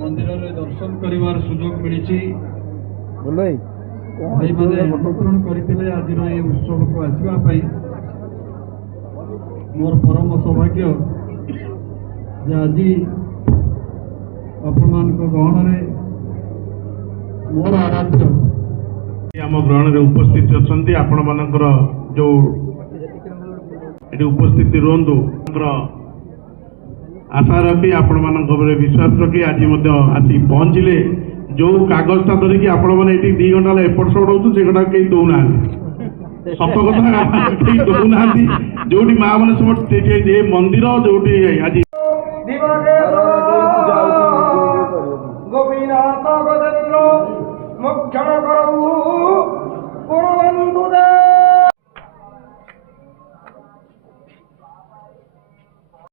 मंदिर में दर्शन करिवार सुजोग मिली भाई मैंने आमंत्रण करते आज उत्सव को आसवाई मोर परम सौभाग्य जे आज आपण गहन मोर आराध्य आम ग्रहण में उपस्थित अच्छा आपण मानकर जो उपस्थित रुहतु आशा रखी आपण मान विश्वास रखी आज आसी पहुँचले जो कागजटा धरिकी आपण मैंने 2 घंटा एपट सेपट हो सेगुड़ा कहीं दौना सत कथा कहीं दौना जो माँ मैंने सब मंदिर जो आज गोपीनाथ गजेन्द्र मुक्षण करऊ